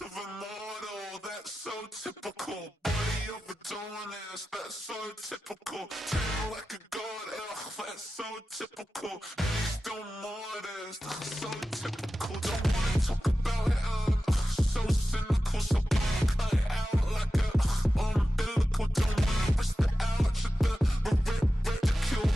of a model, that's so typical. Body of a donut, that's so typical. Tail like a god, ugh, that's so typical. And he's still modest, ugh, so typical. Don't wanna talk about it, so cynical. So don't cut it out like a umbilical. Don't wanna risk the ouch of the ridicule.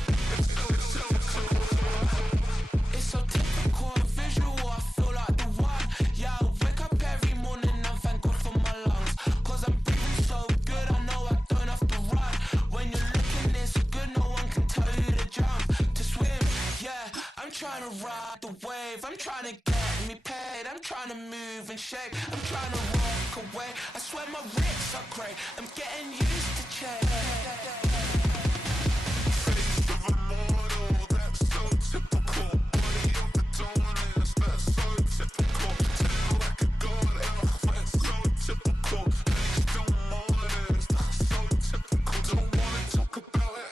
It's so typical, visual, I feel like the one. Yeah, I wake up every morning and thank God for my lungs. Cause I'm breathing so good, I know I don't have to run. When you're looking this good, no one can tell you to jump, to swim. Yeah, I'm trying to ride the wave, I'm trying to get me paid, I'm trying to move and shake, I'm trying to walk away. I swear my wrists are great, I'm getting used to change. Face of a model, that's so typical. Body of a donut, that's so typical. Tail like a god, ugh, that's so typical. And he's still modest, so typical. Don't wanna talk about it,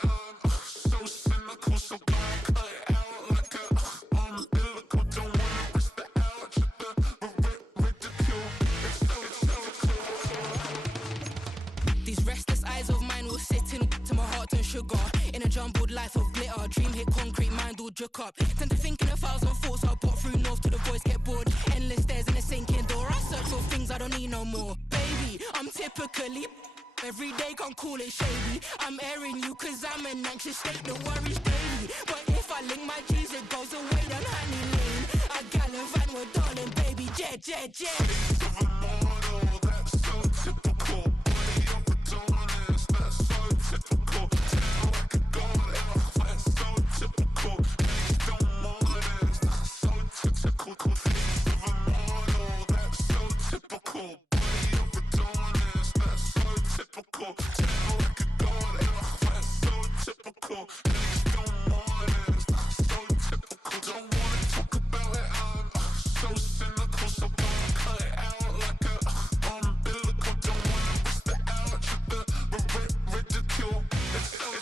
so cynical. So don't cut it out like a umbilical. Don't wanna risk the ouch of the ridicule. It's so typical. These restless eyes of mine will sit in to my heart and sugar. In a jumbled life of glitter, dream hit concrete, mind all juk up. Tend to think in 1,000 thoughts, I'll pop through north till the voice get bored. Endless stairs in a sinking door, I search for things I don't need no more. Baby, I'm typically every day, can't call it shady. I'm airing you cause I'm an anxious state, the worries daily. But if I link my G's, it goes away down honey lane. I gallivant with darling, baby, jet. Face of a model, that's so typical. Body of a donut, that's so typical. Tail like a god, ugh, that's so typical. And he's still modest, so typical. Face of a model, that's so typical. Body of a donut, that's so typical. Tail like a god, ugh, that's so typical. And he's still modest, so typical. Don't wanna talk about it, so cynical. So don't cut it out like a umbilical. Don't wanna risk the ouch of the ridicule. It's typical.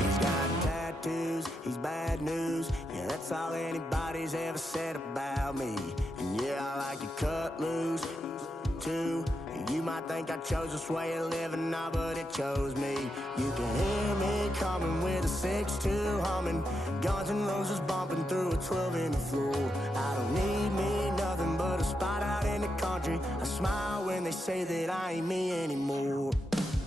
He's got tattoos, he's bad news. Yeah, that's all anybody's ever said about me. And yeah, I like to cut loose, too. You might think I chose this way of living now, but it chose me. You can hear me coming with a 6-2 humming, Guns N' Roses bumping through a 12 in the floor. I don't need me nothing but a spot out in the country. I smile when they say that I ain't me anymore.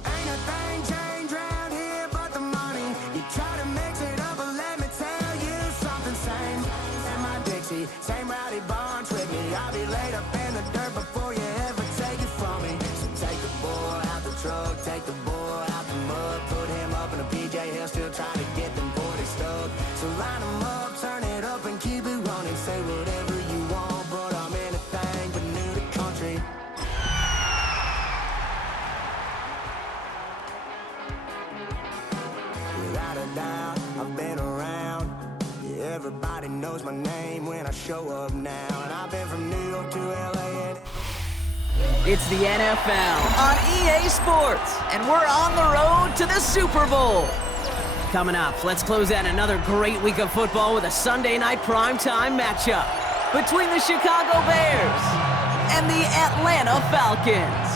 Ain't a thing changed round here but the money. You try to mix it up, but let me tell you something. Same and my Dixie, same rowdy bunch with me. I'll be laid up in the dirt before you ever take it from me. So take the boy out the truck, take the boy out the mud, put him up in a PJ, he'll still try to get them 40 stuck. So line him up, turn it up and keep it running. Say whatever you want, but I'm anything but new to country. Without a doubt, I've been around. Yeah, everybody knows my name when I show up now. And I've been from New York to LA and It's the NFL on EA Sports, and we're on the road to the Super Bowl. Coming up, let's close out another great week of football with a Sunday night primetime matchup between the Chicago Bears and the Atlanta Falcons.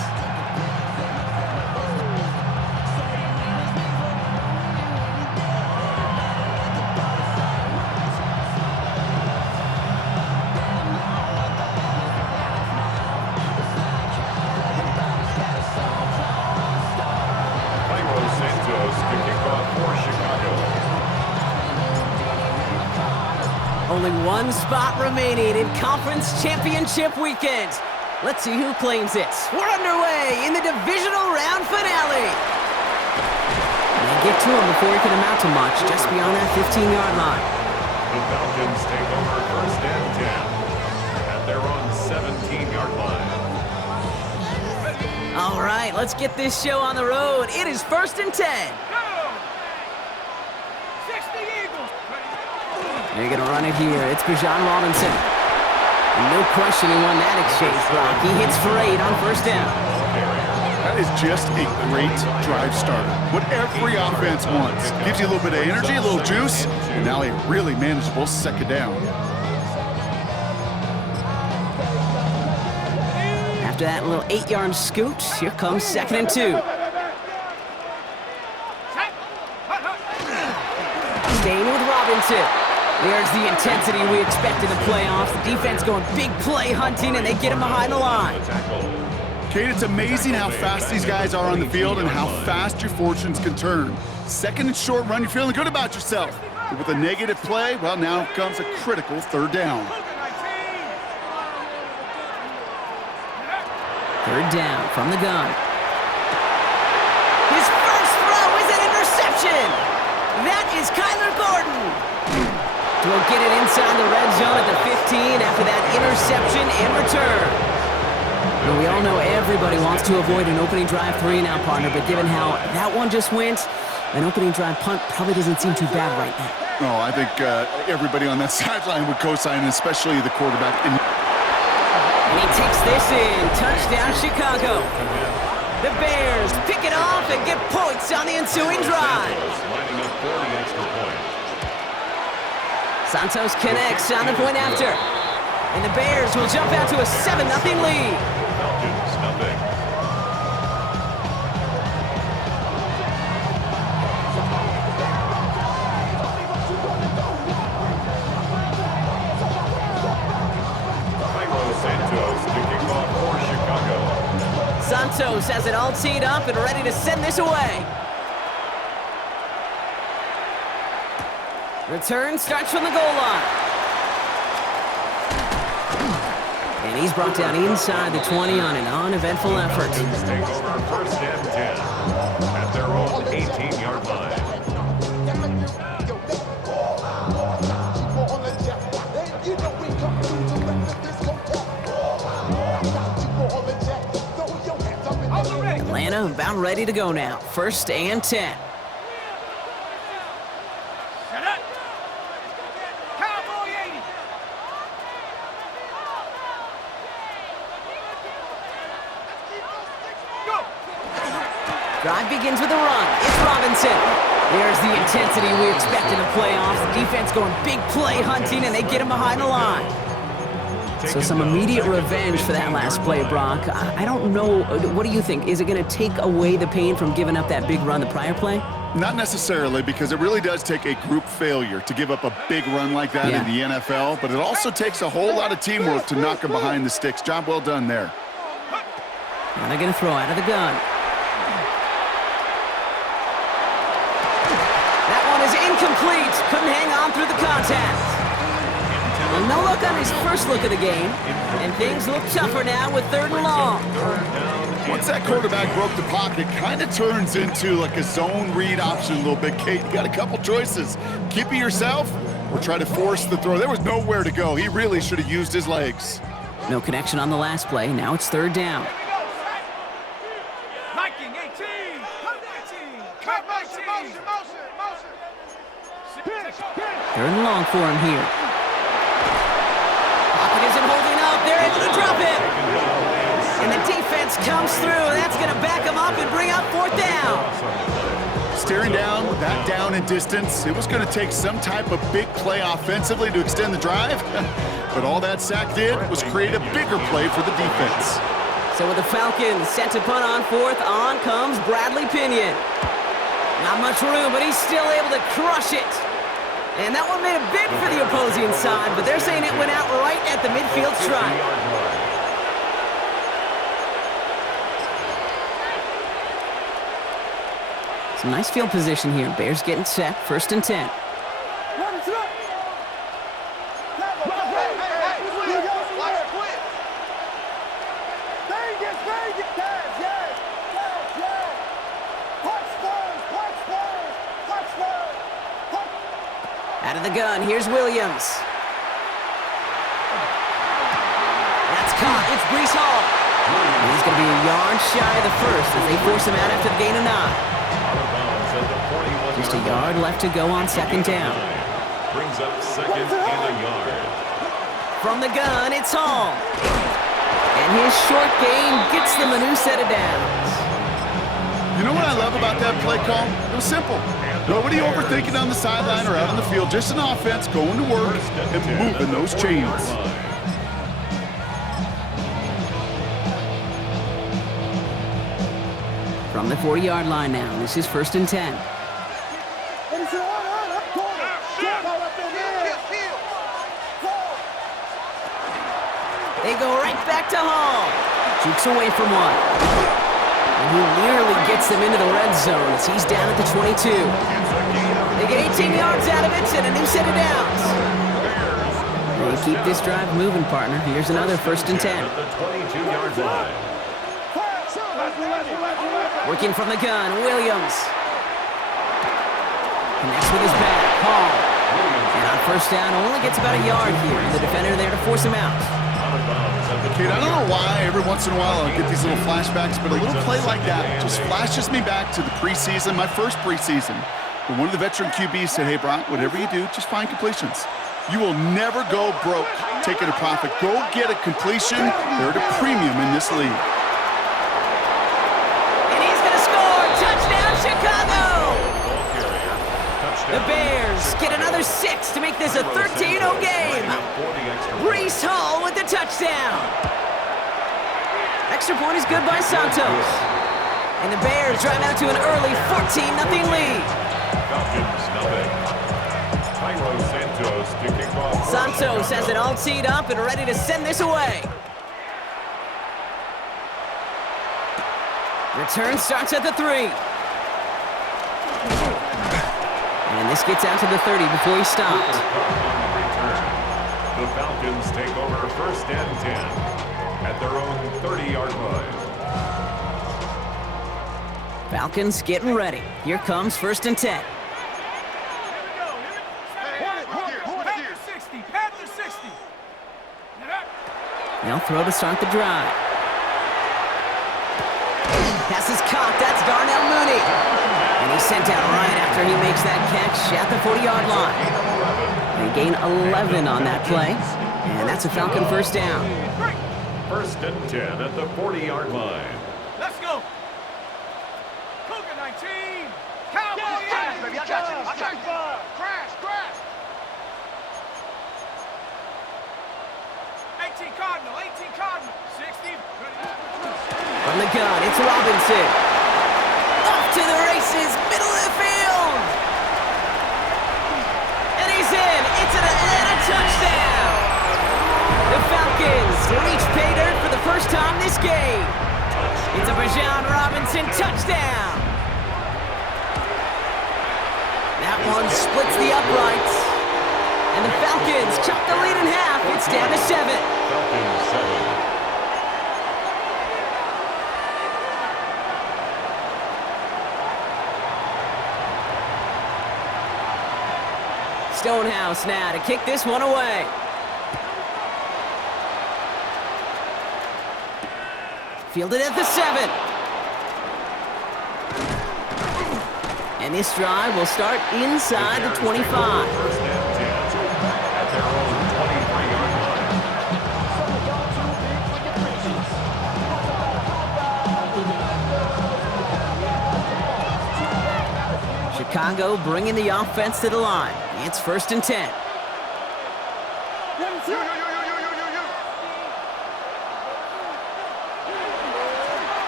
Only one spot remaining in Conference Championship Weekend. Let's see who claims it. We're underway in the divisional round finale. Can't get to him before he can amount to much, just beyond that 15-yard line. The Falcons take over first and 10 at their own 17-yard line. All right, let's get this show on the road. It is 1st and 10. They're going to run it here. It's Bijan Robinson. And no question he won that exchange block. He hits for 8 on 1st down. That is just a great drive starter. What every offense wants. Gives you a little bit of energy, a little juice, and now a really manageable 2nd down. After that little 8-yard scoot, here comes 2nd and 2. Staying with Robinson. There's the intensity we expect in the playoffs. The defense going big play hunting, and they get him behind the line. Kate, it's amazing how fast these guys are on the field and how fast your fortunes can turn. 2nd and short run, you're feeling good about yourself. But with a negative play, well, now comes a critical 3rd down. 3rd down from the gun. His first throw is an interception. That is Kyler Gordon. Will get it inside the red zone at the 15 after that interception and return. Well, we all know everybody wants to avoid an opening drive 3 now, partner, but given how that one just went, an opening drive punt probably doesn't seem too bad right now. No, I think everybody on that sideline would co-sign, especially the quarterback. And he takes this in. Touchdown, Chicago. The Bears pick it off and get points on the ensuing drive. Santos connects on the point after. And the Bears will jump out to a 7-0 lead. Falcons, nothing. Santos to kick off for Chicago. Santos has it all teed up and ready to send this away. Return starts from the goal line. And he's brought down inside the 20 on an uneventful effort. Falcons take over 1st and 10 at their own 18-yard line. Atlanta about ready to go now. 1st and 10. Drive begins with a run. It's Robinson. There's the intensity we expect in the playoffs. The defense going big play hunting, and they get him behind the line. So some immediate revenge for that last play, Brock. I don't know. What do you think? Is it going to take away the pain from giving up that big run the prior play? Not necessarily, because it really does take a group failure to give up a big run like that in the NFL, but it also takes a whole lot of teamwork to knock them behind the sticks. Job well done there. Now they're going to throw out of the gun. That one is incomplete. Couldn't hang on through the contact. Well, no look on his first look of the game, and things look tougher now with 3rd and long. Once that quarterback broke the pocket, it kind of turns into like a zone read option a little bit. Kate, you got a couple choices. Keep it yourself or try to force the throw. There was nowhere to go. He really should have used his legs. No connection on the last play. Now it's 3rd down. 3rd and long for him here. Pocket isn't holding up. They're able to drop it. And the defense comes through. That's going to back him up and bring up 4th down. Staring down, that down in distance. It was going to take some type of big play offensively to extend the drive. But all that sack did was create a bigger play for the defense. So with the Falcons set to punt on 4th, on comes Bradley Pinion. Not much room, but he's still able to crush it. And that one made a bid for the opposing side, but they're saying it went out right at the midfield stripe. Some nice field position here. Bears getting set, 1st and 10. Out of the gun, here's Williams. That's caught, it's Breece Hall. He's going to be a yard shy of the first as they force him out after the gain of 9. Just a yard left to go on second down. Brings up second and a yard. From the gun, it's Hall. And his short gain gets them a new set of downs. You know what I love about that play call? It was simple. Nobody overthinking on the sideline or out on the field. Just an offense going to work and moving those chains. From the 40-yard line now, this is 1st and 10. They go right back to Hall. Jukes away from one. And he nearly gets them into the red zone as he's down at the 22. They get 18 yards out of it and a new set of downs. They keep this drive moving, partner. Here's another 1st and 10. Working from the gun, Williams. Connects with his back, Hall. And on 1st down, only gets about a yard here. And the defender there to force him out. Kate, I don't know why every once in a while I'll get these little flashbacks, but a little play like that just flashes me back to the preseason, my first preseason. But one of the veteran QBs said, hey, Brock, whatever you do, just find completions. You will never go broke taking a profit. Go get a completion. They're at a premium in this league. And he's going to score. Touchdown, Chicago! The Bears get another 6 to make this a 13-0 game. Brees Hall with the touchdown. Extra point is good by Santos. And the Bears drive out to an early 14-0 lead. Santos has it all teed up and ready to send this away. Return starts at the 3. And this gets out to the 30 before he stopped. The Falcons take over 1st and 10 at their own 30-yard line. Falcons getting ready. Here comes 1st and 10. They'll throw to start the drive. Pass is caught. That's Darnell Mooney. And he's sent out right after he makes that catch at the 40-yard line. They gain 11 on that play. And that's a Falcon 1st down. 1st and 10 at the 40-yard line. Let's go. Cougar 19. Cowboys. Crash, baby. I got you. Crash. 18 Cardinal. 60. From the gun, it's Robinson. Off to the races, middle of the field. And he's in. It's an Atlanta touchdown. The Falcons reach pay dirt for the first time this game. It's a Bijan Robinson touchdown. That one splits the uprights. And the Falcons chop the lead in half. It's down to 7. Falcons 7. Stonehouse now to kick this one away. Fielded at the 7. And this drive will start inside the 25. 1st and 10 at their own 23-yard line. Chicago bringing the offense to the line. It's 1st and 10.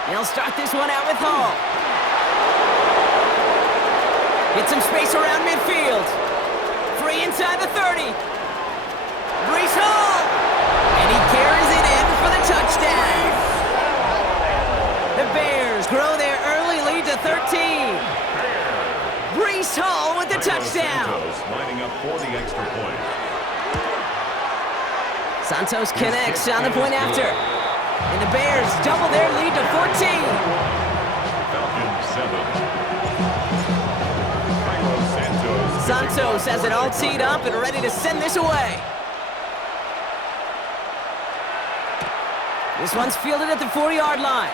They'll start this one out with Hall. Get some space around midfield. Free inside the 30. Brees Hall. And he carries it in for the touchdown. The Bears grow their early lead to 13. Brees Hall with the touchdown. Lining up for the extra point. Santos connects on the point after. And the Bears double their lead to 14. Falcons 7. Santos has it all teed up and ready to send this away. This one's fielded at the 40-yard line.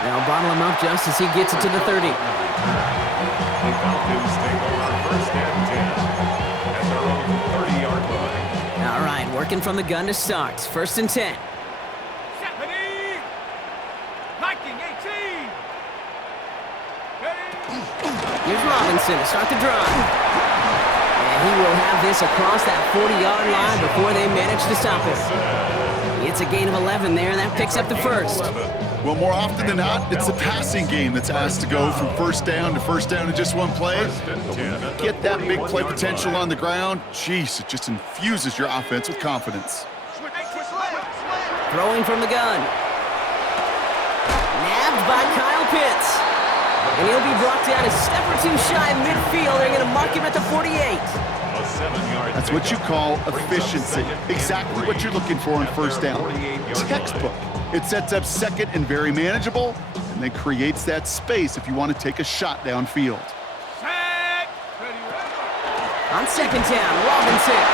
They'll bottle him up just as he gets it to the 30. The Falcons take over first and 10 at their own 30-yard line. All right, working from the gun to start. First and 10. Ready. Viking 18. Ready. Here's Robinson to start the drive. And he will have this across that 40-yard line before they manage to stop him. It's a gain of 11 there, and that picks up the first. Well, more often than not, it's the passing game that's asked to go from first down in just one play. But when you get that big play potential on the ground, geez, it just infuses your offense with confidence. Throwing from the gun. Nabbed by Kyle Pitts. And he'll be brought down a step or two shy of midfield. They're going to mark him at the 48. That's what you call efficiency. Exactly what you're looking for on first down. Textbook. It sets up second and very manageable, and then creates that space if you want to take a shot downfield. Set. Ready. On second down, Robinson.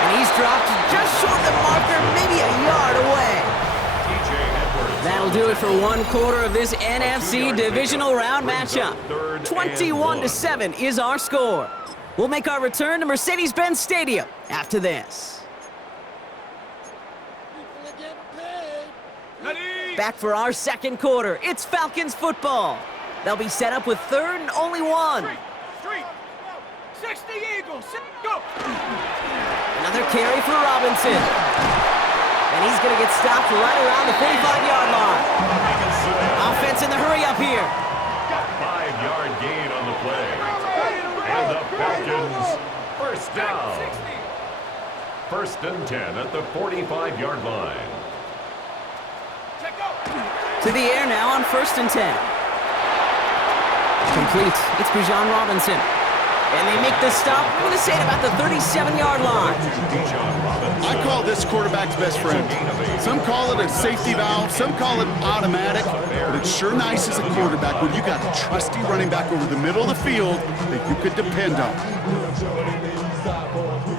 And he's dropped just short of the marker, maybe a yard away. That'll do it for one quarter of this NFC divisional round matchup. 21-7 is our score. We'll make our return to Mercedes-Benz Stadium after this. Back for our second quarter. It's Falcons football. They'll be set up with third and only one. Street. 60 Eagles. Go. Another carry for Robinson. And he's going to get stopped right around the 45-yard line. Offense in the hurry up here. 5-yard gain on the play. And the Falcons, first down. First and 10 at the 45-yard line. To the air now on first and 10. Complete. It's Bijan Robinson. And they make the stop, I'm going to say, at about the 37-yard line. I call this quarterback's best friend. Some call it a safety valve, some call it automatic, but it's sure nice as a quarterback when you got a trusty running back over the middle of the field that you could depend on.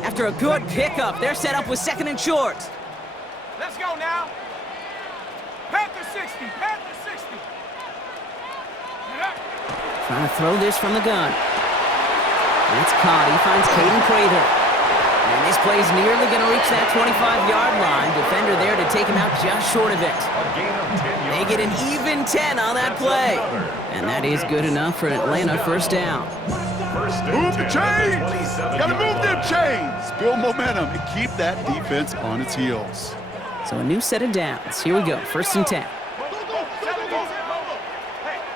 After a good pickup, they're set up with second and short. Let's go now. Panther 60. Panther 60. Trying to throw this from the gun. And it's caught. He finds Caden Prather. And this play's nearly going to reach that 25-yard line. Defender there to take him out just short of it. They get an even 10 on that play. And that is good enough for Atlanta first down. Move the chains! Gotta move them chains! Build momentum and keep that defense on its heels. So a new set of downs. Here we go. First and 10. Hey,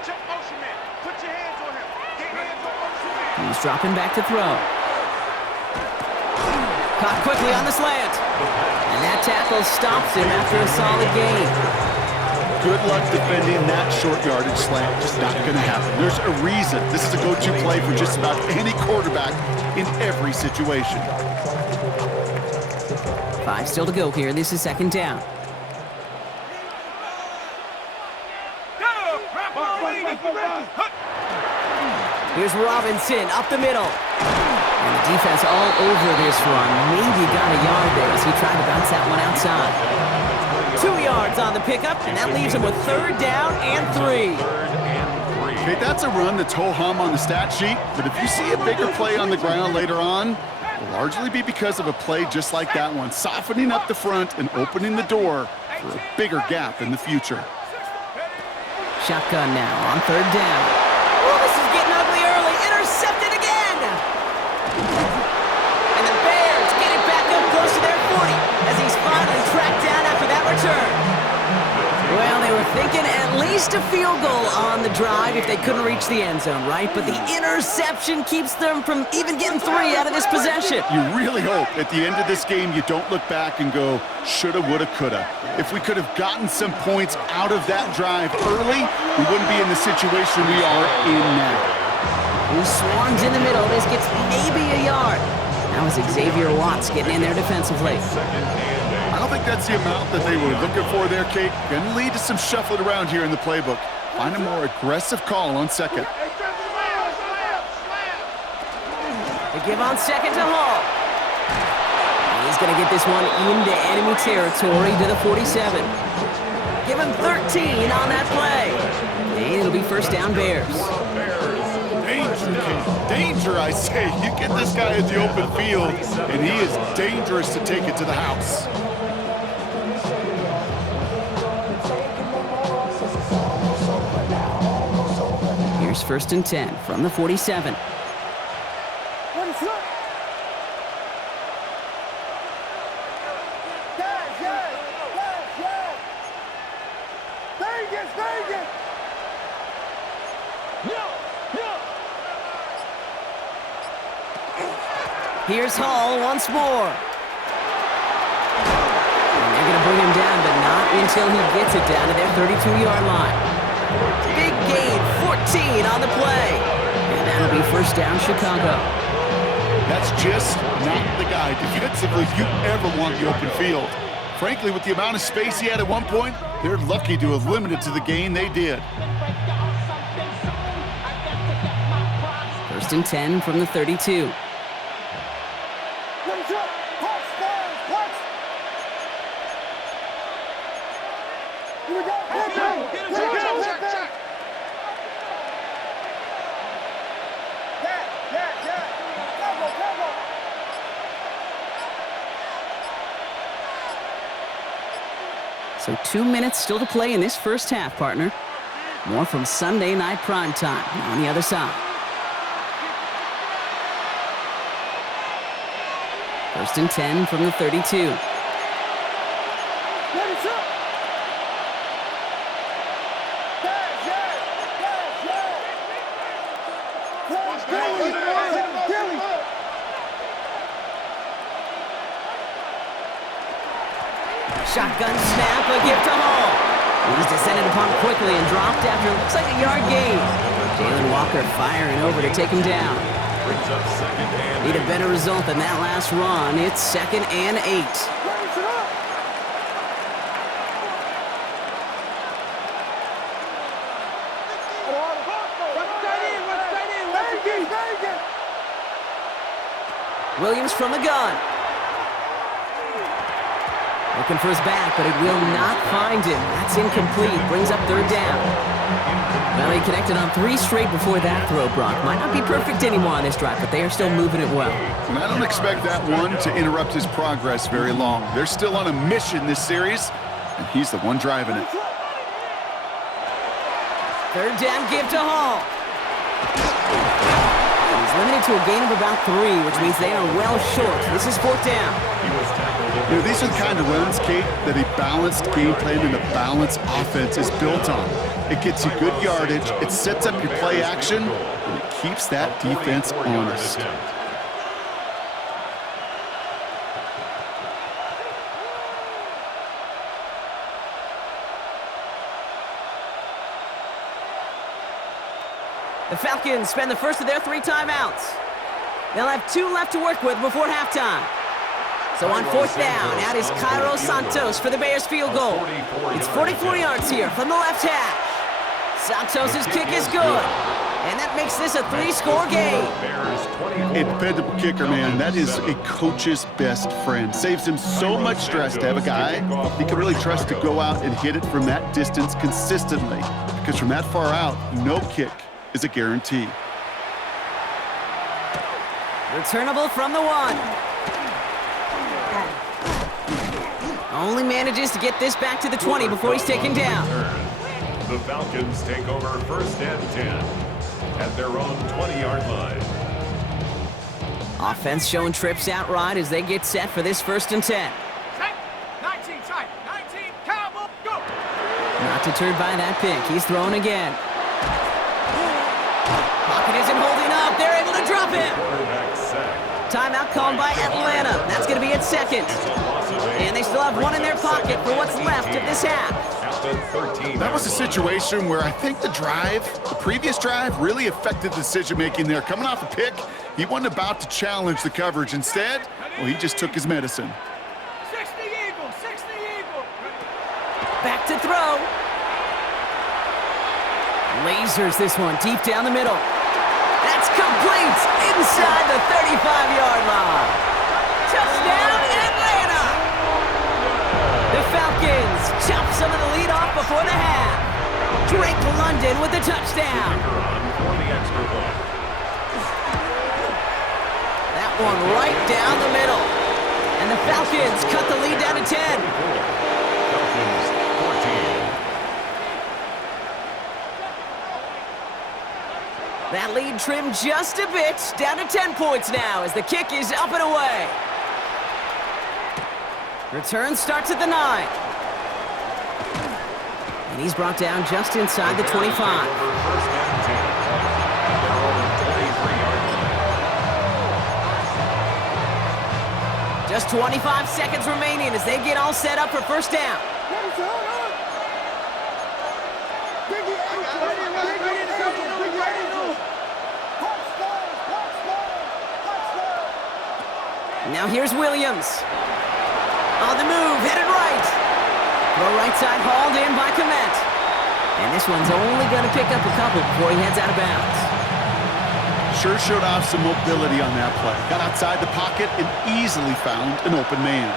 check motion man. Put your hands on him. Get hands on motion man. He's dropping back to throw. Caught quickly on the slant. And that tackle stops him after a solid gain. Good luck defending that short yardage slant. Just not going to happen. There's a reason this is a go-to play for just about any quarterback in every situation. 5 still to go here. This is second down. Here's Robinson up the middle. And the defense all over this run. Maybe got a yard there as he tried to bounce that one outside. 2 yards on the pickup, and that leaves him with third down and 3. Okay, that's a run that's ho-hum on the stat sheet, but if you see a bigger play on the ground later on, it'll largely be because of a play just like that one, softening up the front and opening the door for a bigger gap in the future. Shotgun now on third down. Oh, this is getting ugly early. Intercepted again. And the Bears get it back up close to their 40 as he's finally tracked down after that return. Well, they were thinking at least a field goal on the drive if they couldn't reach the end zone, right? But the interception keeps them from even getting 3 out of this possession. You really hope at the end of this game you don't look back and go, shoulda, woulda, coulda. If we could have gotten some points out of that drive early, we wouldn't be in the situation we are in now. He swarms in the middle. This gets maybe a yard. That was Xavier Watts getting in there defensively. I don't think that's the amount that they were looking for there, Kate. Going to lead to some shuffling around here in the playbook. Find a more aggressive call on second. They give on second to Hall. He's going to get this one into enemy territory to the 47. Give him 13 on that play. And it'll be first down Bears. Danger, kid. Danger, I say. You get this guy in the open field, and he is dangerous to take it to the house. Here's first and 10 from the 47. Here's Hall once more. And they're going to bring him down, but not until he gets it down to their 32-yard line. Big gain, 14 on the play. And that'll be first down Chicago. That's just not the guy defensively you ever want in the open field. Frankly, with the amount of space he had at one point, they're lucky to have limited to the gain they did. First and 10 from the 32. So 2 minutes still to play in this first half, partner. More from Sunday Night Primetime on the other side. First and 10 from the 32. Shotgun snap, a gift to Hall. He's descended upon quickly and dropped after looks like a yard gain. Jalen Walker firing over to take him down. Brings up second and Need a better result than that last run. It's second and 8. Williams from the gun. Looking for his back, but it will not find him. That's incomplete. Brings up third down. Well, he connected on 3 straight before that throw, Brock. Might not be perfect anymore on this drive, but they are still moving it well. And I don't expect that one to interrupt his progress very long. They're still on a mission this series, and he's the one driving it. Third down give to Hall. He's limited to a gain of about 3, which means they are well short. This is fourth down. You know, these are the kind of runs, Kate, that a balanced game plan and a balanced offense is built on. It gets you good yardage, it sets up your play action, and it keeps that defense honest. The Falcons spend the first of their 3 timeouts. They'll have 2 left to work with before halftime. So on fourth down, out is Cairo Santos for the Bears field goal. It's 44 yards here from the left hash. Santos' kick is good, and that makes this a 3-score game. A dependable kicker, man. That is a coach's best friend. Saves him so much stress to have a guy he can really trust to go out and hit it from that distance consistently. Because from that far out, no kick is a guarantee. Returnable from the 1. Only manages to get this back to the 20 before he's taken down. The Falcons take over first and 10 at their own 20-yard line. Offense showing trips outright as they get set for this first and 10. 19, 19, Cowboy, go! Not deterred by that pick. He's throwing again. Pocket isn't holding up. They're able to drop him. Quarterback sack. Timeout called by Atlanta. That's going to be at second. And they still have 1 in their pocket for what's left of this half. That was a situation where I think the previous drive, really affected the decision-making there. Coming off a pick, he wasn't about to challenge the coverage. Instead, well, he just took his medicine. 60 Eagle, 60 Eagle. Back to throw. Lasers this one deep down the middle. That's complete inside the 35-yard line. Touchdown, Atlanta! chops some of the lead off before the half. Drake London with the touchdown. For the extra point. That one right down the middle. And the Falcons cut the lead down to 10. Falcons 14. That lead trimmed just a bit, down to 10 points now as the kick is up and away. Return starts at the 9. And he's brought down just inside the 25. First and 10. Their own 23-yard line. Just 25 seconds remaining as they get all set up for first down. Now here's Williams. On the move, headed right. The right side hauled in by Komet. And this one's only going to pick up a couple before he heads out of bounds. Sure showed off some mobility on that play. Got outside the pocket and easily found an open man.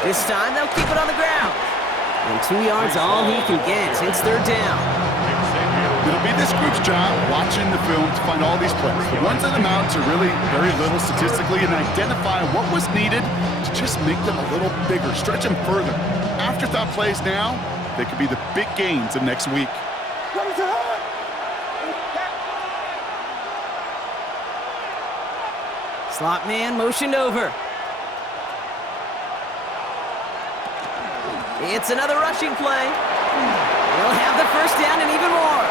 This time they'll keep it on the ground. And 2 yards all he can get. It's third down. It'll be this group's job watching the film to find all these plays. The ones that amount to really very little statistically and identify what was needed to just make them a little bigger, stretch them further. Afterthought plays now, they could be the big gains of next week. Slot man motioned over. It's another rushing play. He'll have the first down and even more.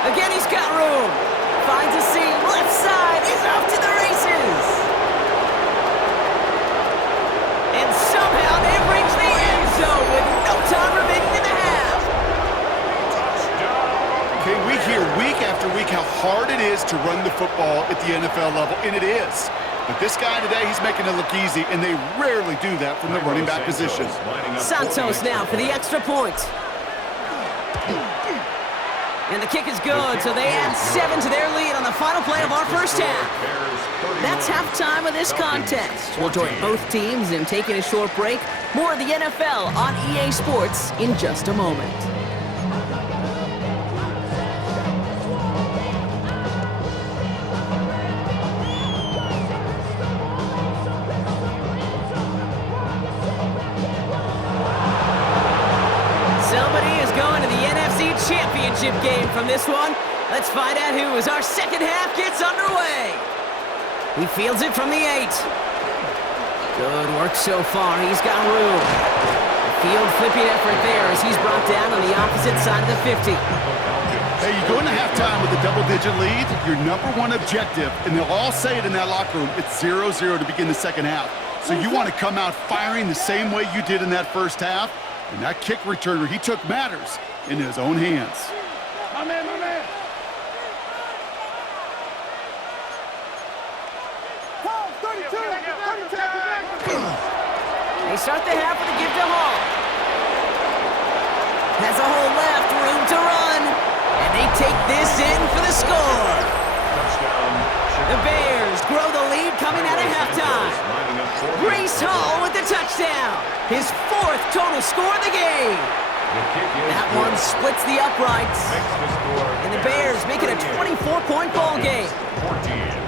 Again, he's got room. Finds a seam. Left side. He's off to the races. And somehow they've reached the end zone with no time remaining in the half. Okay, we hear week after week how hard it is to run the football at the NFL level, and it is. But this guy today, he's making it look easy, and they rarely do that from the running back position. Santos now for the extra point. And the kick is good, so they add 7 to their lead on the final play of our first half. That's halftime of this contest. We'll join both teams in taking a short break. More of the NFL on EA Sports in just a moment. Championship game from this one. Let's find out who as our second half gets underway. He fields it from the 8. Good work so far. He's got room. Field flipping effort there as he's brought down on the opposite side of the 50. Hey, you go into halftime with a double-digit lead, your number one objective, and they'll all say it in that locker room, it's 0-0 to begin the second half. So you want to come out firing the same way you did in that first half, and that kick returner, he took matters into his own hands. My man, my man. They start the half with a give to Hall. Has a hole left, room to run. And they take this in for the score. The Bears grow the lead coming out of halftime. Breece Hall with the touchdown. His 4th total score of the game. That one splits the uprights. And the Bears make it a 24-point ball game. 14.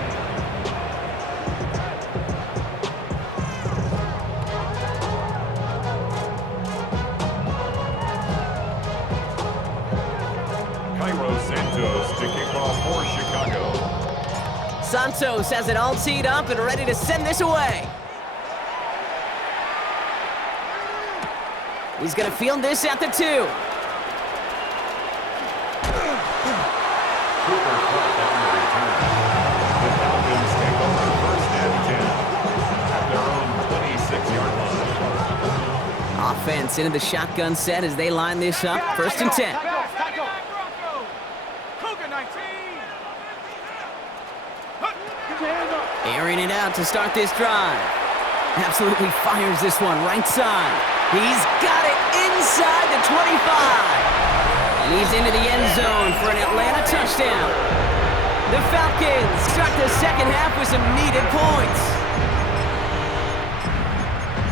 Santos to kick off for Chicago. Santos has it all teed up and ready to send this away. He's going to field this at the 2. Cooper caught down the return. The Falcons take over first and 10 at their own 26-yard line. Offense into the shotgun set as they line this up. First and 10. Airing it out to start this drive. Absolutely fires this one right side. He's got it inside the 25. And he's into the end zone for an Atlanta touchdown. The Falcons start the second half with some needed points.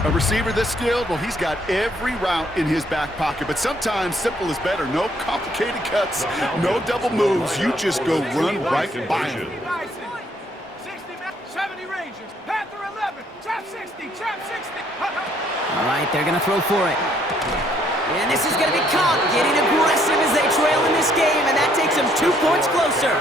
A receiver this skilled, well, he's got every route in his back pocket, but sometimes simple is better. No complicated cuts, no double moves. You just go run right by him. 70 Rangers, Panther 11, trap 60, trap 60. All right, they're going to throw for it. And this is going to be caught, getting aggressive as they trail in this game, and that takes them 2 points closer.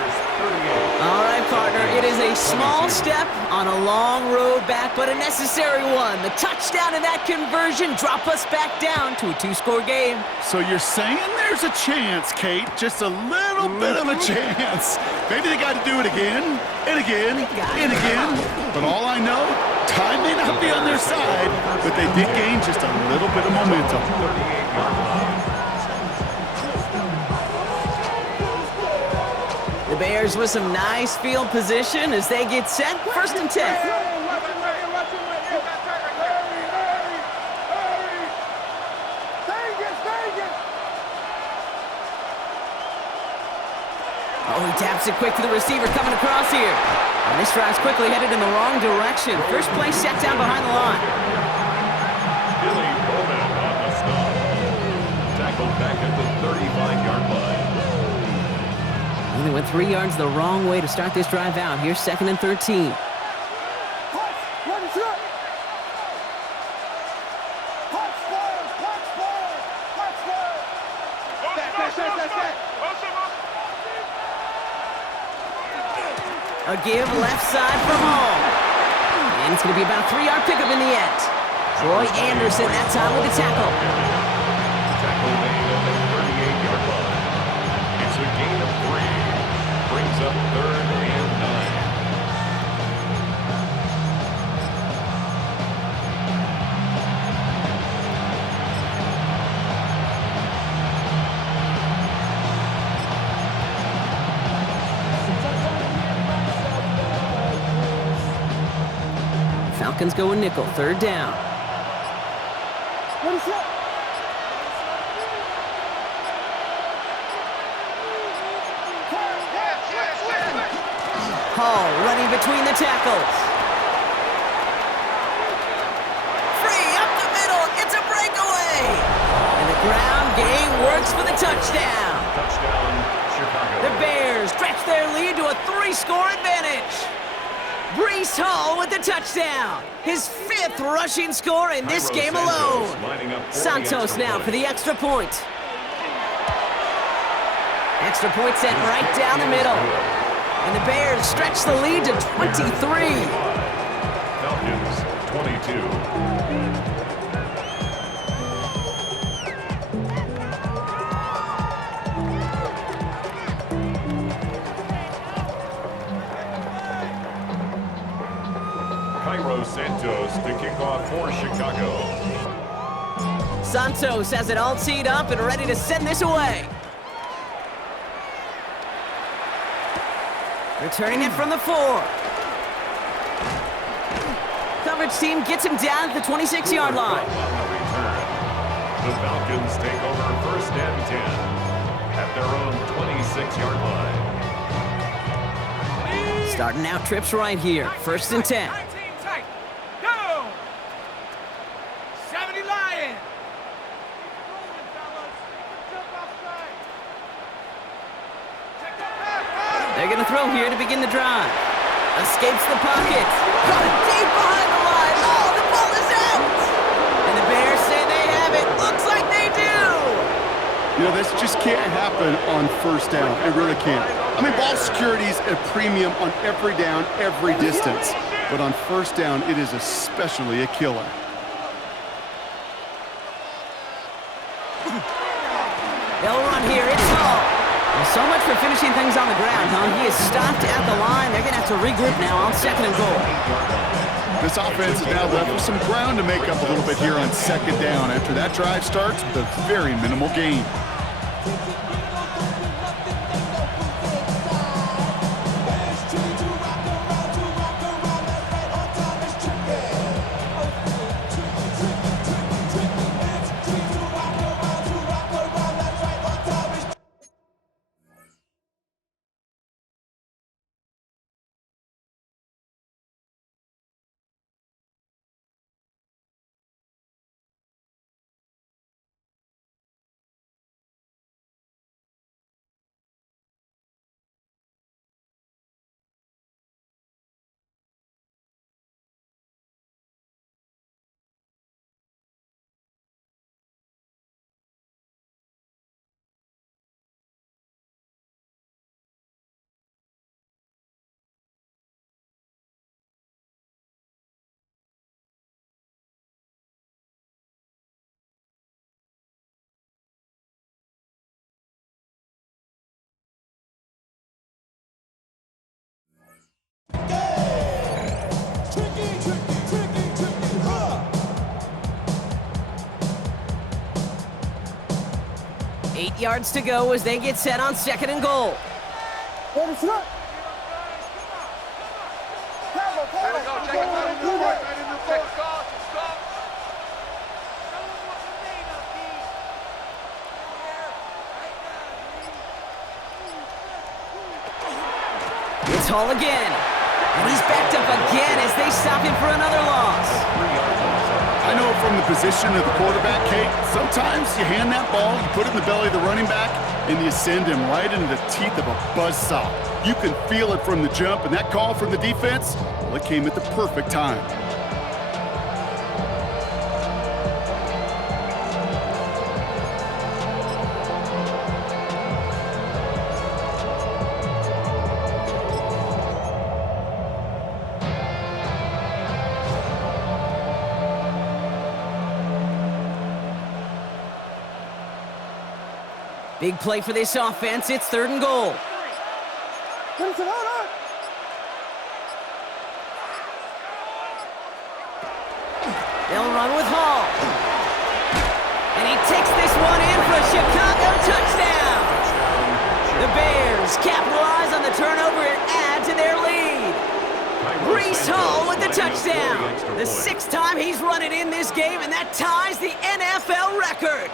All right, partner, it is a small step on a long road back, but a necessary one. The touchdown and that conversion drop us back down to a 2-score game. So you're saying there's a chance, Kate, just a little bit of a chance. Maybe they got to do it again, and again, and again. But all I know, time may not be on their side, but they did gain just a little bit of momentum. The Bears with some nice field position as they get set. 1st and 10. Oh, he taps it quick to the receiver coming across here. And this drive's quickly headed in the wrong direction. First play set down behind the line. Billy Bowman on the stop. Tackled back at the 35-yard line. And they went 3 yards the wrong way to start this drive out. Here's 2nd and 13. A give left side for Hall. And it's going to be about a 3-yard pickup in the end. Troy Anderson that time with the tackle. Tackle made at the 38-yard line. It's a gain of 3. Brings up 3rd and 9. Falcons go a nickel, 3rd down. Hall running between the tackles. Free up the middle, it's a breakaway. And the ground game works for the touchdown. Touchdown, Chicago. The Bears stretch their lead to a 3-score advantage. Breece Hall with the touchdown. His 5th rushing score in this game alone. Santos now for the extra point. Extra point sent right down the middle. And the Bears stretch the lead to 23. Falcons, 22. Santos to kick off for Chicago. Santos has it all teed up and ready to send this away. Returning it from the 4. Coverage team gets him down at the 26-yard line. On the return, the Falcons take over 1st and 10 at their own 26-yard line. Starting out trips right here. 1st and 10. They're going to throw here to begin the drive. Escapes the pocket. Got it deep behind the line. Oh, the ball is out! And the Bears say they have it. Looks like they do! You know, this just can't happen on 1st down. It really can't. I mean, ball security is a premium on every down, every distance. But on 1st down, it is especially a killer. They'll run here. It's Hall. So much for finishing things on the ground, huh? He is stopped at the line. They're going to have to regroup now on 2nd and goal. This offense is now left with some ground to make up a little bit here on 2nd down after that drive starts with a very minimal gain. 8 yards to go as they get set on 2nd and goal. It's Hall again. And he's backed up again as they stop him for another loss. I know from the position of the quarterback, Kate, sometimes you hand that ball, you put it in the belly of the running back, and you send him right into the teeth of a buzzsaw. You can feel it from the jump, and that call from the defense, well, it came at the perfect time. Big play for this offense. It's 3rd and goal. They'll run with Hall. And he takes this one in for a Chicago touchdown. The Bears capitalize on the turnover and add to their lead. Breece Hall with the touchdown. The 6th time he's run it in this game, and that ties the NFL record.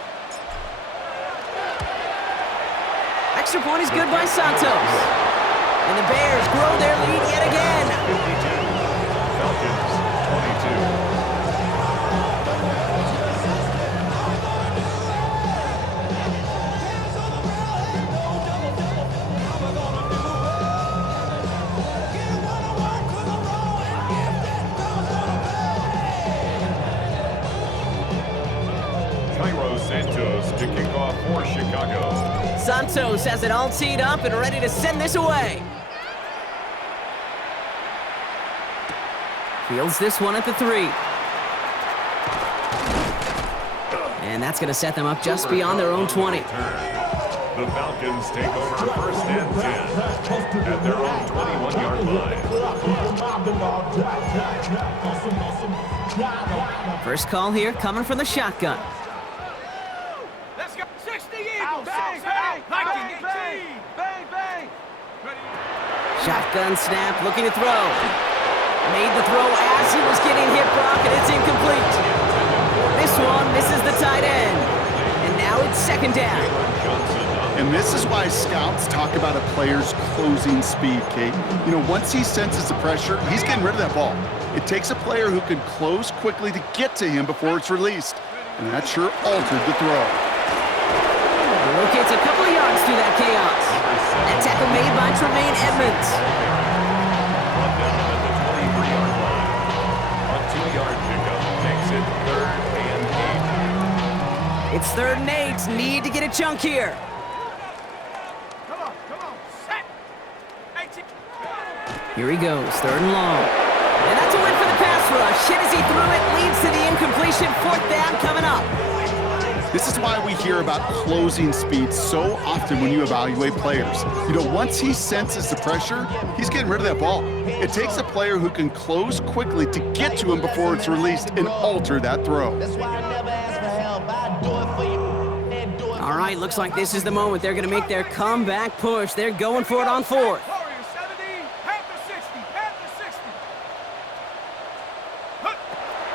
Extra point is good by Santos. And the Bears grow their lead yet again. 52. Falcons 22. Santos to kick off for Chicago. Santos has it all teed up and ready to send this away. Fields this one at the 3. And that's going to set them up just beyond their own 20. The Falcons take over 1st and 10 at their own 21-yard line. First call here coming from the shotgun. Shotgun snap, looking to throw. Made the throw as he was getting hit, Brock, and it's incomplete. This one misses the tight end. And now it's 2nd down. And this is why scouts talk about a player's closing speed, Kate. You know, once he senses the pressure, he's getting rid of that ball. It takes a player who can close quickly to get to him before it's released. And that sure altered the throw. Locates a couple of yards through that chaos. That tackle made by Tremaine Edmonds. Brought down at the 23-yard line. A 2-yard pickup makes it 3rd and 8. It's 3rd and 8. Need to get a chunk here. Come on, set. Here he goes, 3rd and long. And that's a win for the pass rush. Hit as he threw it, leads to the incompletion. 4th down coming up. This is why we hear about closing speed so often when you evaluate players. You know, once he senses the pressure, he's getting rid of that ball. It takes a player who can close quickly to get to him before it's released and alter that throw. All right, looks like this is the moment. They're going to make their comeback push. They're going for it on 4th.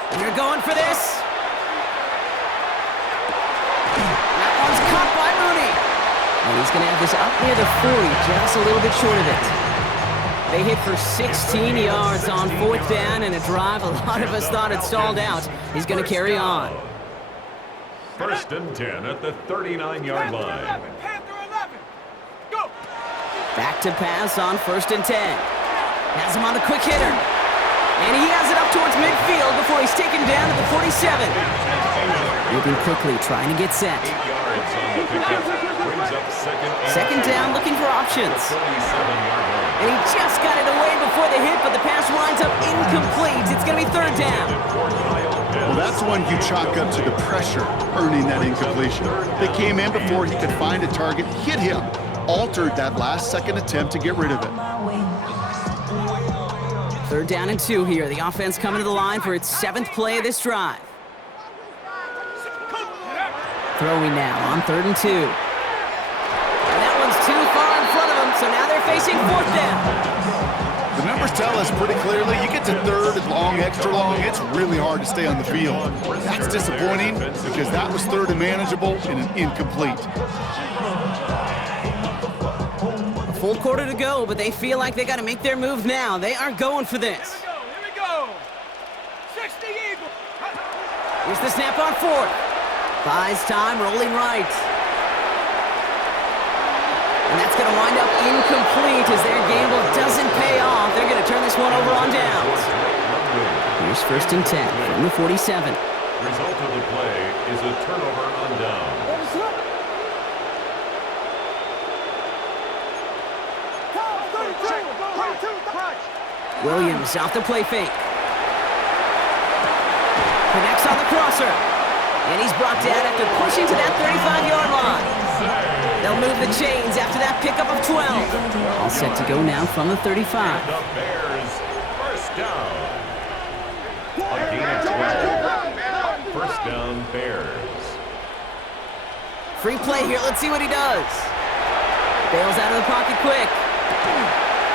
And they're going for this. And he's going to have this up near the 40, just a little bit short of it. They hit for 16 yards on 4th down, and a drive a lot of us thought had stalled out. He's going to carry on. 1st and 10 at the 39-yard line. Back to pass on 1st and 10. Has him on the quick hitter. And he has it up towards midfield before he's taken down at the 47. Moving quickly, trying to get set. 8 yards on the pickup. Brings up 2nd down, looking for options. 27-yard line. And he just got it away before the hit, but the pass winds up incomplete. It's going to be 3rd down. Well, that's one you chalk up to the pressure, earning that incompletion. They came in before he could find a target, hit him, altered that last-second attempt to get rid of it. 3rd down and 2 here. The offense coming to the line for its 7th play of this drive. Throwing now on 3rd and 2. facing fourth down. The numbers tell us pretty clearly, you get to third and long, extra long, it's really hard to stay on the field. That's disappointing because that was third and manageable and an incomplete. A full quarter to go, but they feel like they got to make their move now. They are going for this. Here we go. 60 Eagle. Here's the snap on fourth. Buys time, rolling right. And that's going to wind up incomplete as their gamble doesn't pay off. They're going to turn this one over on downs. Here's 1st and 10 from the 47. Result of the play is a turnover on down. Williams off the play fake. Connects on the crosser. And he's brought down after pushing to that 35-yard line. They'll move the chains after that pickup of 12. All set to go now from the 35. And the Bears, first down. A gain of 12. First down, Bears. Free play here. Let's see what he does. Bails out of the pocket quick.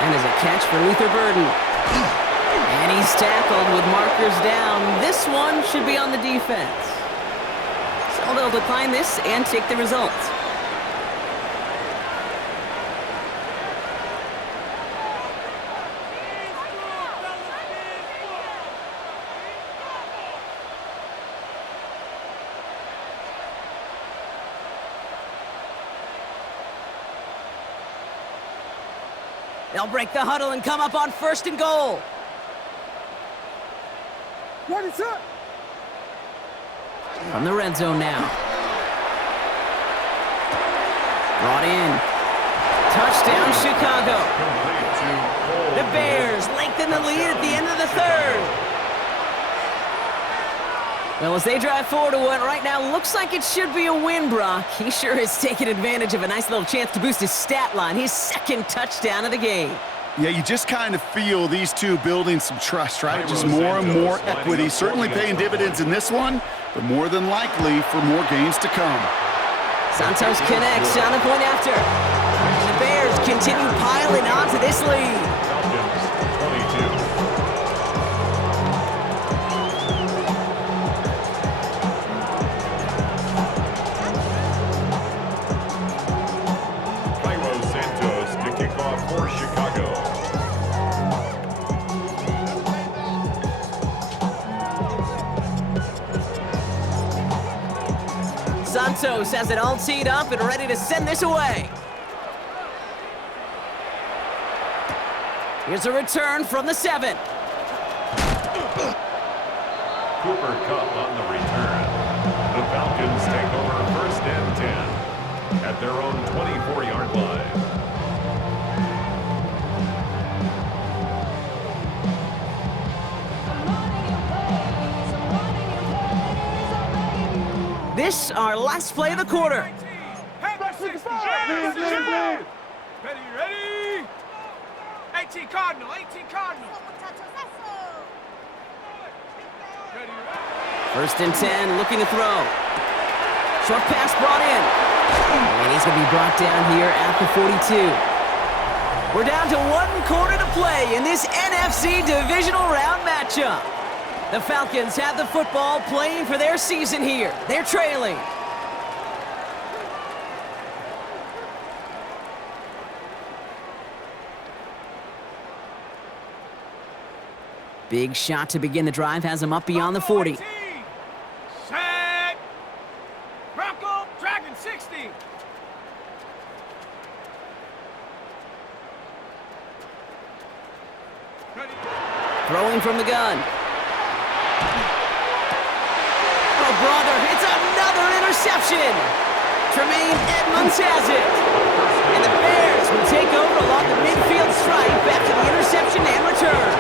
And there's a catch for Luther Burden. And he's tackled with markers down. This one should be on the defense. So they'll decline this and take the results. They'll break the huddle and come up on 1st and goal. Ready, set. From the red zone now. Brought in. Touchdown, Chicago. The Bears lengthen the lead at the end of the third. Well, as they drive forward to what right now looks like it should be a win, Brock. He sure is taking advantage of a nice little chance to boost his stat line. His 2nd touchdown of the game. Yeah, you just kind of feel these two building some trust, right? Just more and more equity. Certainly paying dividends in this one, but more than likely for more games to come. Santos connects on the point after. And the Bears continue piling onto this lead. Falcons, 22. For Chicago. Santos has it all teed up and ready to send this away. Here's a return from the 7. Cooper Kupp on the return. The Falcons take over 1st and 10 at their own 24-yard line. This, our last play of the quarter. Ready? 18 Cardinal. Ready. 1st and 10, looking to throw. Short pass brought in. And he's going to be brought down here at the 42. We're down to 1 quarter to play in this NFC Divisional Round matchup. The Falcons have the football playing for their season here. They're trailing. Big shot to begin the drive has them up beyond the 40. Set. Bronco, Dragon 60. Ready. Throwing from the gun. Oh, brother, it's another interception. Tremaine Edmonds has it. And the Bears will take over along the midfield stripe after the interception and return.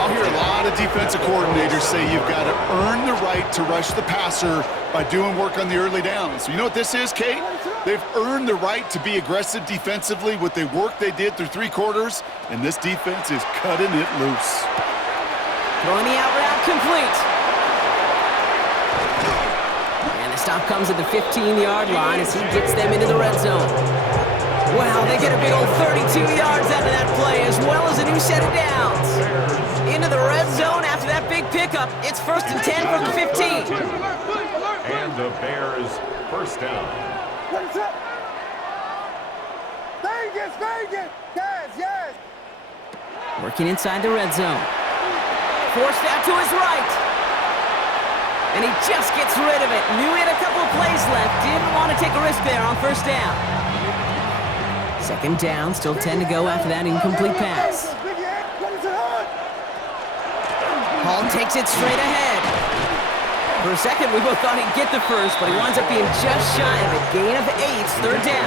I'll hear a lot of defensive coordinators say you've got to earn the right to rush the passer by doing work on the early downs. So you know what this is, Kate? They've earned the right to be aggressive defensively with the work they did through 3 quarters, and this defense is cutting it loose. Throwing the out route complete. And the stop comes at the 15-yard line as he gets them into the red zone. Wow, they get a big old 32 yards out of that play, as well as a new set of downs. Into the red zone after that big pickup. It's 1st and 10 from the 15. And the Bears first down. Yes. Working inside the red zone. Forced out to his right. And he just gets rid of it. Knew he had a couple of plays left. Didn't want to take a risk there on first down. Second down, still 10 to go after that incomplete pass. Hall takes it straight ahead. For a second, we both thought he'd get the first, but he winds up being just shy of a gain of 8, third down.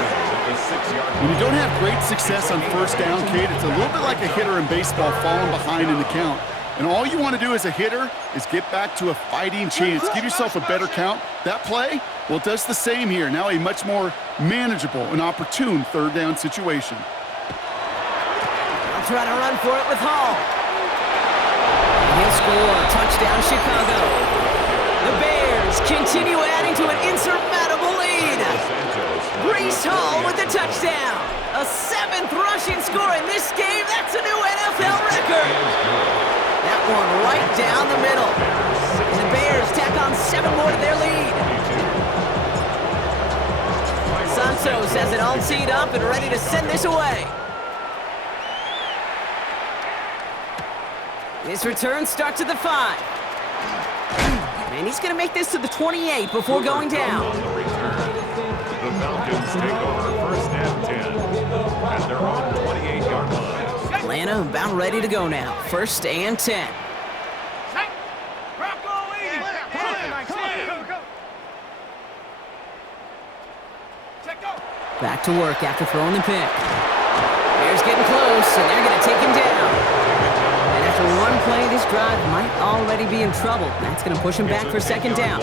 When you don't have great success on first down, Kate, it's a little bit like a hitter in baseball falling behind in the count. And all you want to do as a hitter is get back to a fighting chance. Give yourself a better count. That play, well, it does the same here. Now a much more manageable and opportune third down situation. I'll try to run for it with Hall. He'll score. Touchdown, Chicago. The Bears continue adding to an insurmountable lead. Breece Hall with the touchdown. A 7th rushing score in this game. That's a new NFL record. That one right down the middle. And the Bears tack on 7 more to their lead. Santos has it all teed up and ready to send this away. His return starts at the 5. And he's going to make this to the 28 before going down. On the return, the Falcons take over 1st and 10. And they're on 28-yard line. Atlanta about ready to go now. 1st and 10. Back to work after throwing the pick. Bears getting close, and they're going to take him down. And after one play, this drive might already be in trouble. That's going to push him back for 2nd down.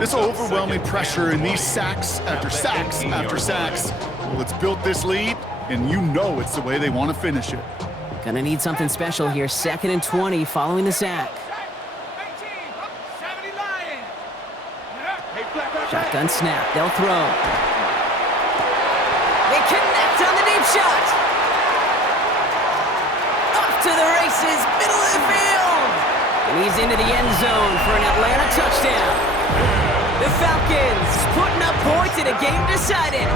This overwhelming pressure and these sacks after sacks after sacks. Well, it's built this lead, and you know it's the way they want to finish it. Gonna need something special here. 2nd and 20 following the sack. Shotgun snap. They'll throw. They connect on the deep shot. Off to the races, middle of the field. And he's into the end zone for an Atlanta touchdown. The Falcons putting up points in a game decided.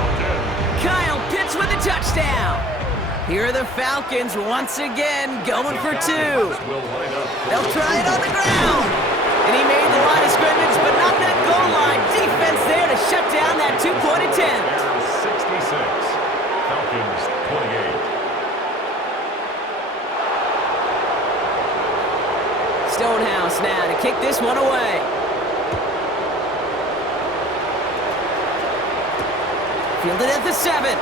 Kyle Pitts with a touchdown. Here are the Falcons once again going for 2. They'll try it on the ground. And he made the line of scrimmage, but not that goal line. Defense there to shut down that 2-point attempt. 66, Falcons 28. Stonehouse now to kick this one away. Fielded at the 7.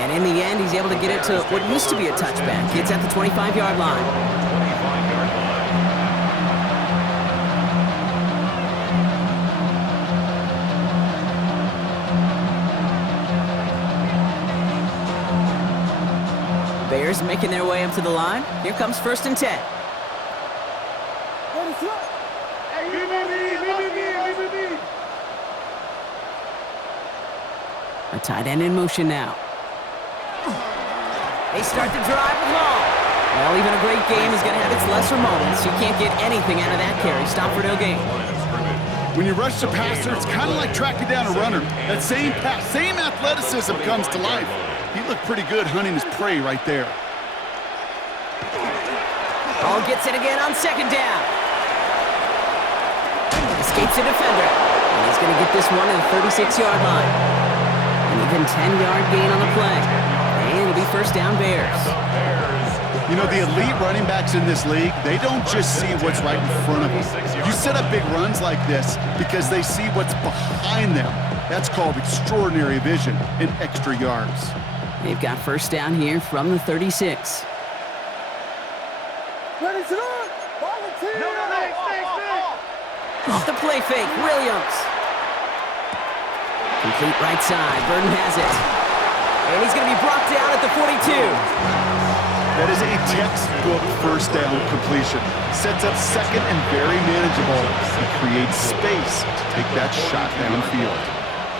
And in the end, he's able to get it to what used to be a touchback. It's at the 25-yard line. 25-yard line. Bears making their way up to the line. Here comes 1st and 10. A tight end in motion now. They start the drive with Hall. Well, even a great game is going to have its lesser moments. You can't get anything out of that carry. Stop for no gain. When you rush the passer, it's kind of like tracking down a runner. That same pass, same athleticism comes to life. He looked pretty good hunting his prey right there. Hall gets it again on 2nd down. Escapes a defender. And he's going to get this one to the 36-yard line. An even 10-yard gain on the play. And it'll be 1st down Bears. You know, the elite running backs in this league, they don't just see what's right in front of them. You set up big runs like this because they see what's behind them. That's called extraordinary vision and extra yards. They've got 1st down here from the 36. Off the play fake, Williams. Complete right side, Burton has it. And he's going to be brought down at the 42. That is a textbook 1st down completion. Sets up 2nd and very manageable and creates space to take that shot downfield.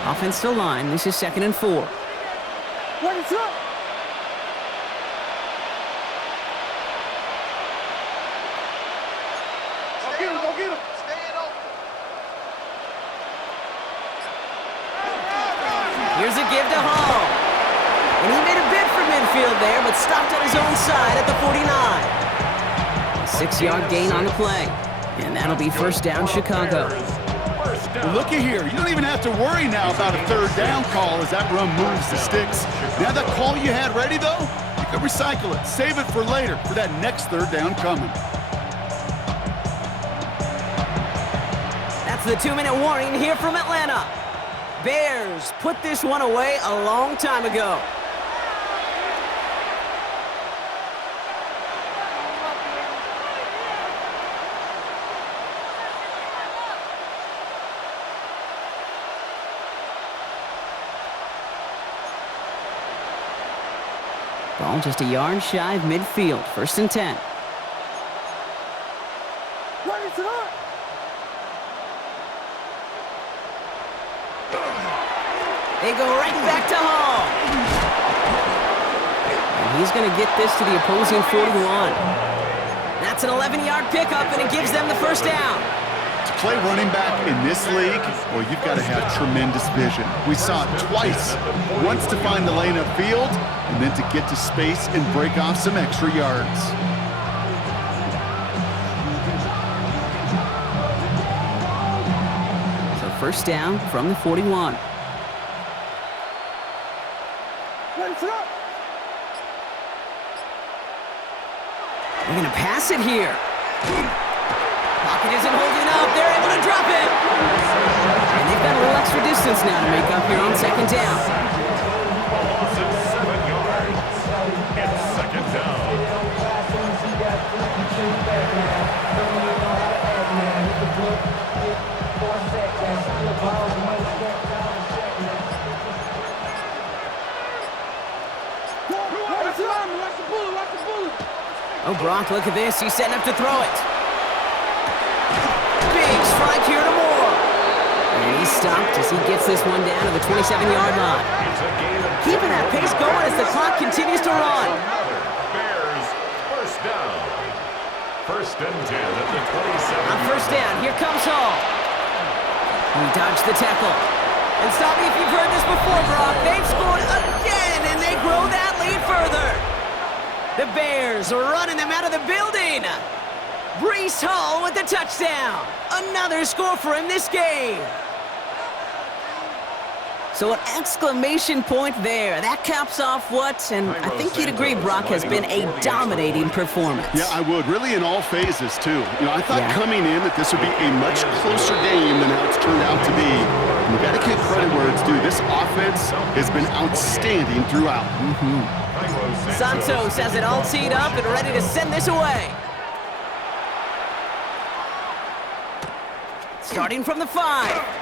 Offensive line, this is 2nd and 4. What is up? Go get him. Staying open. Here's a give to Hall. And he made a bid for midfield there, but stopped on his own side at the 49. 6-yard gain on the play. And that'll be first down, Chicago. Well, looky here. You don't even have to worry now about a 3rd down call as that run moves the sticks. Now that call you had ready, though, you can recycle it. Save it for later for that next 3rd down coming. That's the 2-minute warning here from Atlanta. Bears put this one away a long time ago. Ball just a yard shy of midfield. 1st and 10. What is up? They go right back to Hall. And he's going to get this to the opposing 41. That's an 11-yard pickup, and it gives them the first down. To play running back in this league, well, you've got to have tremendous vision. We saw it twice. Once to find the lane upfield, and then to get to space and break off some extra yards. So first down from the 41. What is up? They're going to pass it here. Pocket isn't holding up. They're able to drop it. And they've got a little extra distance now to make up here on 2nd down. Loss of 7 yards. It's 2nd down. Oh, Brock, look at this. He's setting up to throw it. Big strike here to Moore. And he's stopped as he gets this one down to the 27-yard line. Keeping that pace going as the clock continues to run. Bears, first down. 1st and 10 at the 27. On first down, here comes Hall. He dodged the tackle. And stop me if you've heard this before, Brock. They've scored again, and they grow that lead further. The Bears are running them out of the building. Breece Hall with the touchdown. Another score for him this game. So an exclamation point there. That caps off what, and I think you'd agree, Brock, has been a dominating performance. Yeah, I would. Really in all phases, too. You know, I thought coming in that this would be a much closer game than how it's turned out to be. And you got to give credit where it's due. This offense has been outstanding throughout. Santos has it all teed up and ready to send this away. Starting from the 5.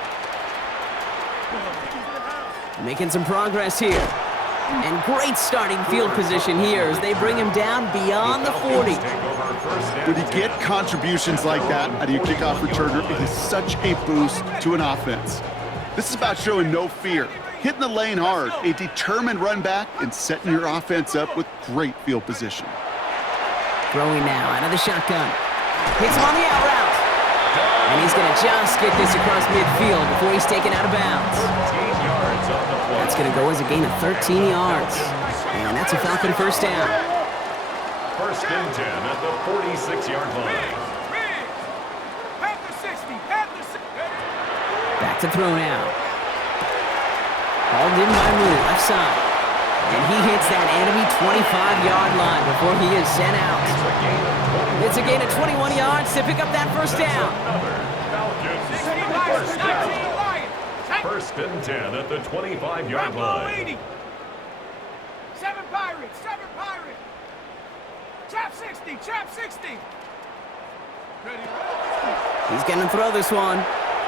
Making some progress here. And great starting field position here as they bring him down beyond the 40. When you get contributions like that out of your kickoff returner, it is such a boost to an offense. This is about showing no fear, hitting the lane hard, a determined run back, and setting your offense up with great field position. Throwing now out of the shotgun. Hits him on the out route. And he's going to just get this across midfield before he's taken out of bounds. That's going to go as a gain of 13 yards. And that's a Falcon first down. 1st and 10 at the 46-yard line. Back to throw now. Hauled in by Moore, left side. And he hits that enemy 25-yard line before he is sent out. It's a gain of 21 yards to pick up that first down. First and 10 at the 25-yard line. 7 Pirates, 7 Pirates. Trap 60, trap 60. He's going to throw this one.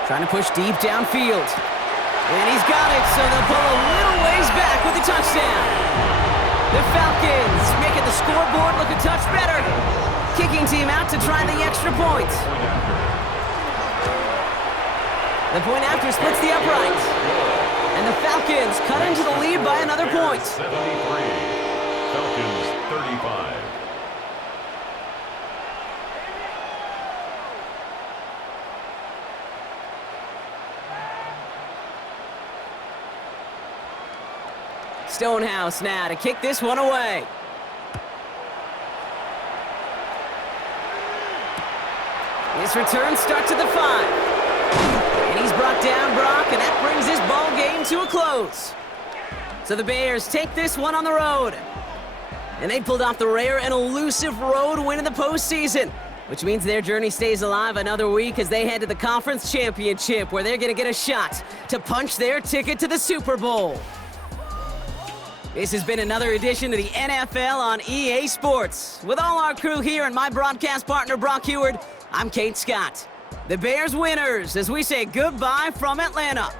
Trying to push deep downfield. And he's got it, so they'll pull a little ways back with the touchdown. The Falcons making the scoreboard look a touch better. Kicking team out to try the extra point. The point after splits the uprights. And the Falcons cut into the lead by another point. 73. Falcons 35. Stonehouse now to kick this one away. This return starts at the 5. And he's brought down, Brock, and that brings this ball game to a close. So the Bears take this one on the road. And they pulled off the rare and elusive road win in the postseason, which means their journey stays alive another week as they head to the Conference Championship, where they're going to get a shot to punch their ticket to the Super Bowl. This has been another edition of the NFL on EA Sports. With all our crew here and my broadcast partner, Brock Heward, I'm Kate Scott. The Bears winners as we say goodbye from Atlanta.